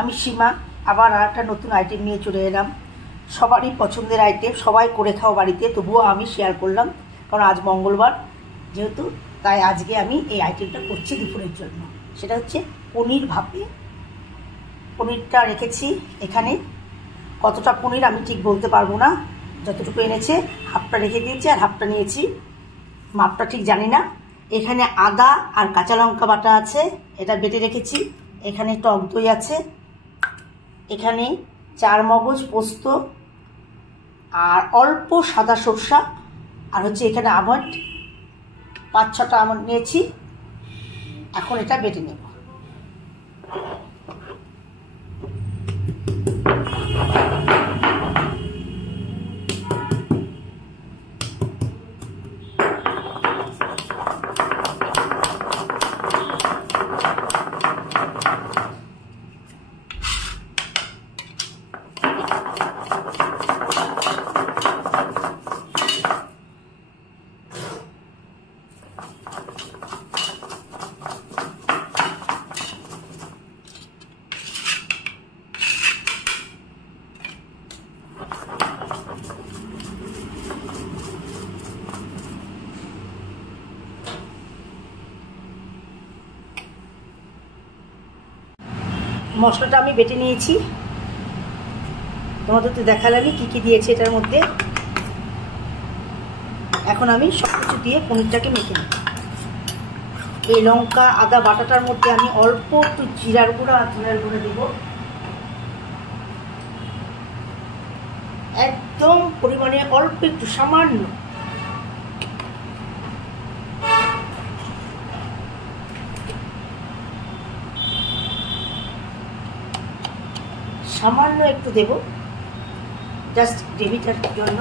আমি সীমা আবার একটা নতুন আইটেম নিয়ে চলে এলাম। সবারই পছন্দের আইটেম, সবাই করে খাও বাড়িতে, তবুও আমি শেয়ার করলাম কারণ আজ মঙ্গলবার যেহেতু, তাই আজকে আমি এই আইটেমটা করছি দুপুরের জন্য। সেটা হচ্ছে পনির ভাপে। পনিরটা রেখেছি এখানে, কতটা পনির আমি ঠিক বলতে পারবো না, যতটুকু এনেছে হাফটা রেখে দিয়েছি আর হাফটা নিয়েছি, মাপটা ঠিক জানি না। এখানে আদা আর কাঁচা লঙ্কা বাটা আছে, এটা বেটে রেখেছি। এখানে টক দই আছে, এখানে 4 মগজ পোস্ত আর অল্প সাদা সরষা, আর হচ্ছে এখানে আমন্ড 5-6টা আমন্ড নিয়েছি। এখন এটা বেটে নেব। মশলাটা আমি বেটে নিয়েছি, তোমাদের তো দেখালামই কি কি দিয়েছি এটার মধ্যে। এখন আমি সব কিছু দিয়ে পনিরটাকে মেখে নেব। এই লঙ্কা আদা বাটাটার মধ্যে আমি অল্প একটু জিরার গুঁড়া আর ধনিয়ার গুঁড়ো দেব, একদম পরিমাণে অল্প একটু সামান্য। সামান্য একটু দেব জাস্ট গ্রেভিটার জন্য।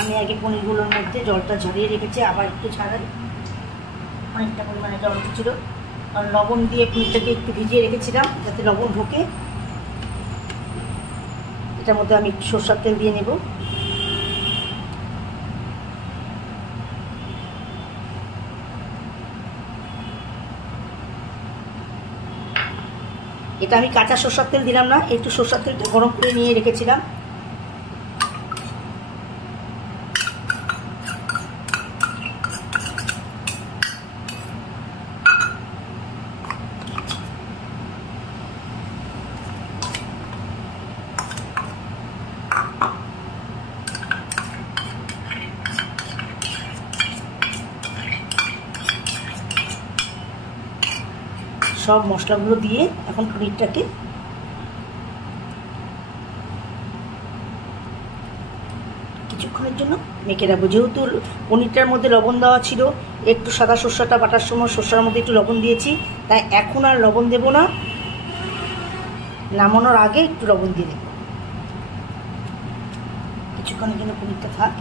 আমি আগে পনিরগুলোর মধ্যে জলটা ঝরিয়ে রেখেছি, আবার একটু ছাড়াই, অনেকটা পরিমাণে জল ছিল আর লবণ দিয়ে পনিরটাকে একটু ভিজিয়ে রেখেছিলাম যাতে লবণ ঢোকে। এটার মধ্যে আমি একটু সরষের তেল দিয়ে নেব। এটা আমি কাঁচা সরষের তেল দিলাম না, একটু সরষের তেলটা গরম করে নিয়ে রেখেছিলাম। সব মশলাগুলো দিয়ে এখন পনিরটাকে কিছুক্ষণের জন্য মেখে রাখবো। যেহেতু পনিরটার মধ্যে লবণ দেওয়া ছিল, একটু সাদা সরষাটা বাটার সময় সরষার মধ্যে একটু লবণ দিয়েছি, তাই এখন আর লবণ দেব না, নামানোর আগে একটু লবণ দিয়ে দেব। কিছুক্ষণের জন্য পনিরটা থাক।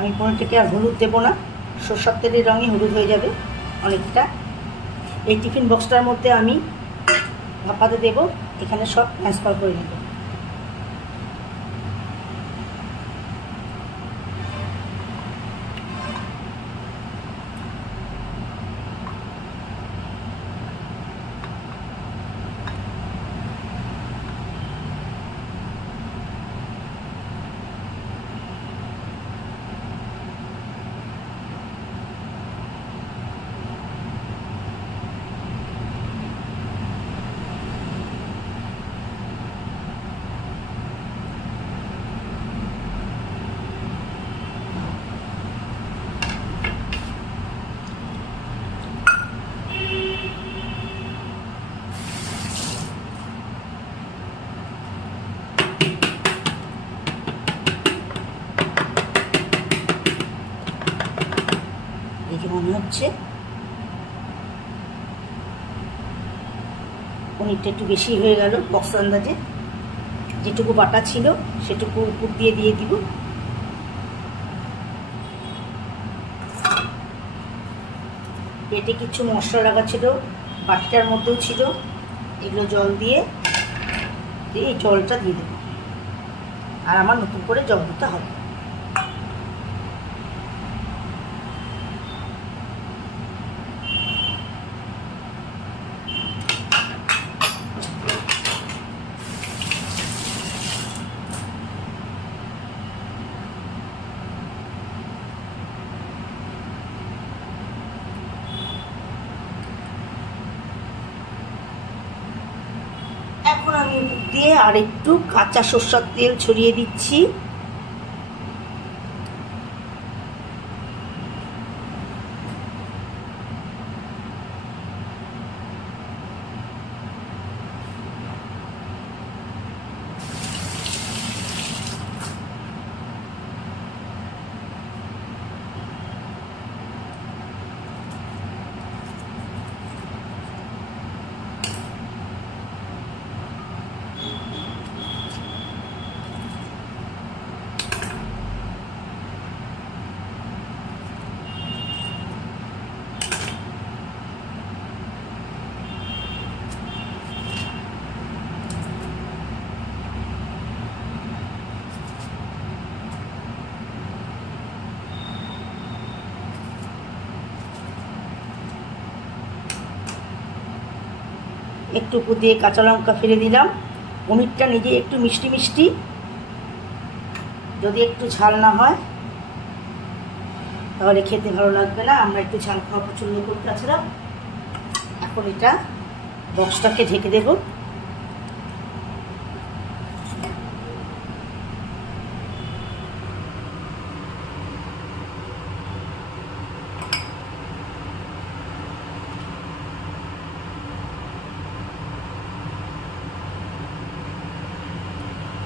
আমি পনিরটাকে আর হলুদ দেবো না, সরষের তেলের রঙই হলুদ হয়ে যাবে অনেকটা। এই টিফিন বক্সটার মধ্যে আমি ভাপাতে দেবো, এখানে সব ট্রান্সফার করে নেব। দেখে মনে হচ্ছে পনিরটা একটু বেশি হয়ে গেল। বক্স আন্দাজে যেটুকু বাটা ছিল সেটুকু উপর দিয়ে দিব। পেটে কিছু মশলা রাখা ছিল, বাটিটার মধ্যেও ছিল, এগুলো জল দিয়ে এই জলটা দিয়ে দেবো। আর আমার নতুন করে জল দিতে হবে। এখন আমি উপর দিয়ে আর একটু কাঁচা সরষের তেল ছড়িয়ে দিচ্ছি। একটু উপর দিয়ে কাঁচা লঙ্কা ফেলে দিলাম। পনিরটা নিজে একটু মিষ্টি মিষ্টি, যদি একটু ঝাল না হয় তাহলে খেতে ভালো লাগবে না। আমরা একটু ঝাল খাওয়া পছন্দ করি। তাছাড়া এখন এটা বক্সটাকে ঢেকে দেব।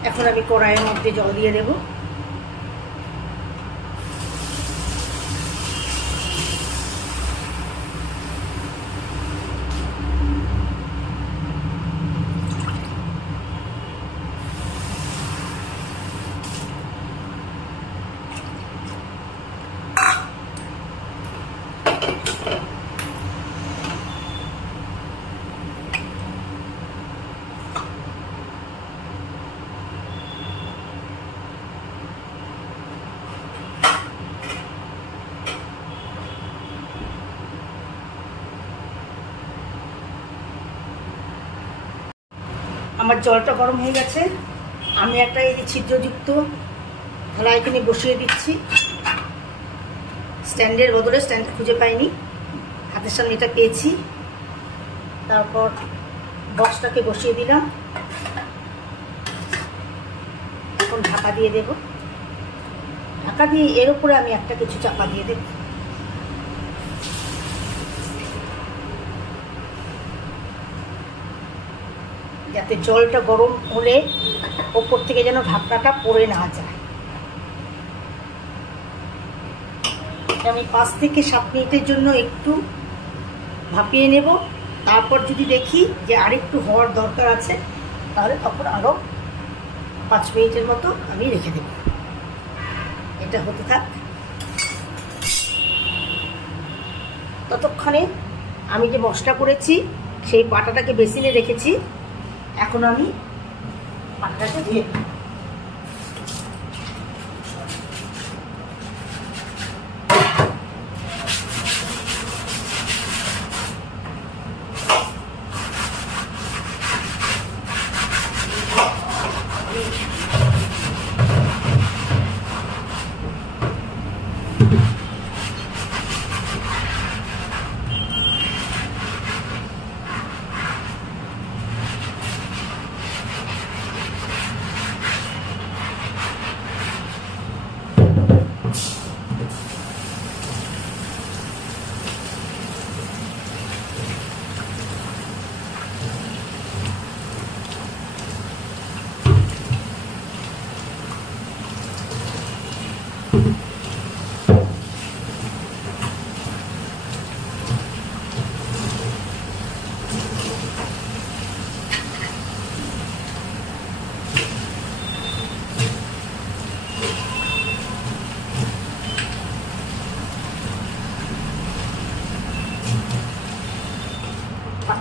এখন আমি কড়াইয়ের মধ্যে জল দিয়ে দেব। আমার জলটা গরম হয়ে গেছে। আমি একটা এই যে ছিদ্রযুক্ত থালা এখানে বসিয়ে দিচ্ছি। স্ট্যান্ডের বদলে স্ট্যান্ডটা খুঁজে পাইনি, হাতের সামনে এটা পেয়েছি। তারপর বক্সটাকে বসিয়ে দিলাম। এখন ঢাকা দিয়ে দেব। ঢাকা দিয়ে এর উপরে আমি একটা কিছু চাপা দিয়ে দেব। যাতে জলটা গরম হলে ওপর থেকে যেন ঢাকনাটা পড়ে না যায়। আমি 5 থেকে 7 মিনিটের জন্য একটু ভাপিয়ে নেব। তারপর যদি দেখি যে আরেকটু হওয়ার দরকার আছে তাহলে তখন আরও 5 মিনিটের মতো আমি রেখে দেব। এটা হতে থাক। ততক্ষণে আমি যে মশলা করেছি সেই বাটাটাকে বেসিনে রেখেছি। এখন আমি বাটাটাকে দিয়ে দেব।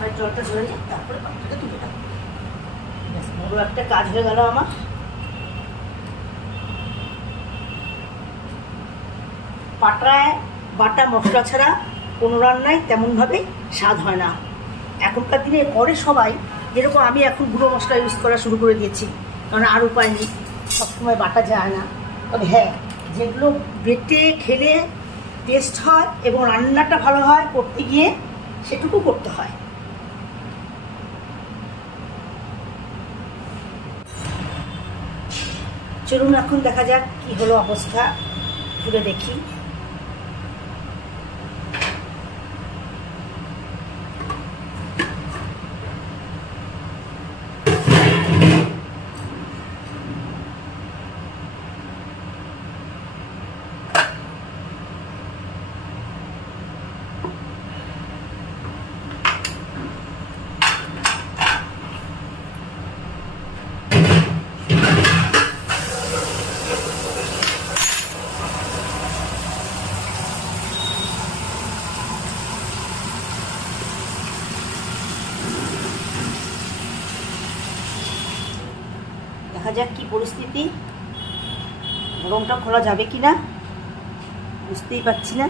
গামলার জলটা ধরে নিই, তারপরে পাটাকে তুলে দেবো। বড় একটা কাজ হয়ে গেল আমার। পাটায় বাটা মশলা ছাড়া কোনো রান্নায় তেমনভাবে স্বাদ হয় না। এখনকার দিনে করে সবাই, যেরকম আমি এখন গুঁড়ো মশলা ইউজ করা শুরু করে দিয়েছি, কারণ আর উপায় নেই, সবসময় বাটা যায় না। তবে হ্যাঁ, যেগুলো বেটে খেলে টেস্ট হয় এবং রান্নাটা ভালো হয় করতে গিয়ে, সেটুকু করতে হয়। চলুন এখন দেখা যাক কি হলো অবস্থা, ঘুরে দেখি। দেখা যাক কি পরিস্থিতি, গরমটা খোলা যাবে কিনা বুঝতেই পারছি না।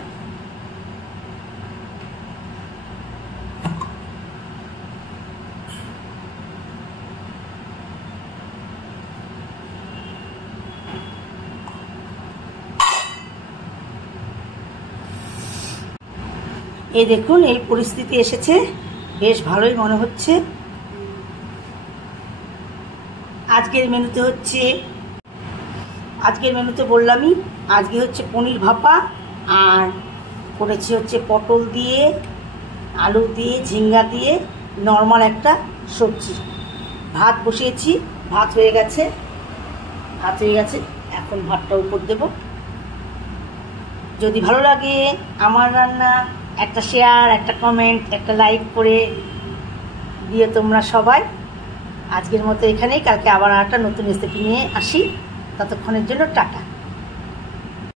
এই দেখুন, এই পরিস্থিতি এসেছে, বেশ ভালোই মনে হচ্ছে। আজকের মেনুতে বললামই, আজকে হচ্ছে পনির ভাপা, আর করেছি হচ্ছে পটল দিয়ে, আলু দিয়ে, ঝিঙ্গা দিয়ে নর্মাল একটা সবজি। ভাত বসিয়েছি, ভাত হয়ে গেছে, এখন ভাতটা উপর দেব। যদি ভালো লাগে আমার রান্না, একটা শেয়ার, একটা কমেন্ট, একটা লাইক করে দিও তোমরা সবাই। আজকের মতো এখানেই, কালকে আবার একটা নতুন রেসিপি নিয়ে আসি। ততক্ষণের জন্য টাটা।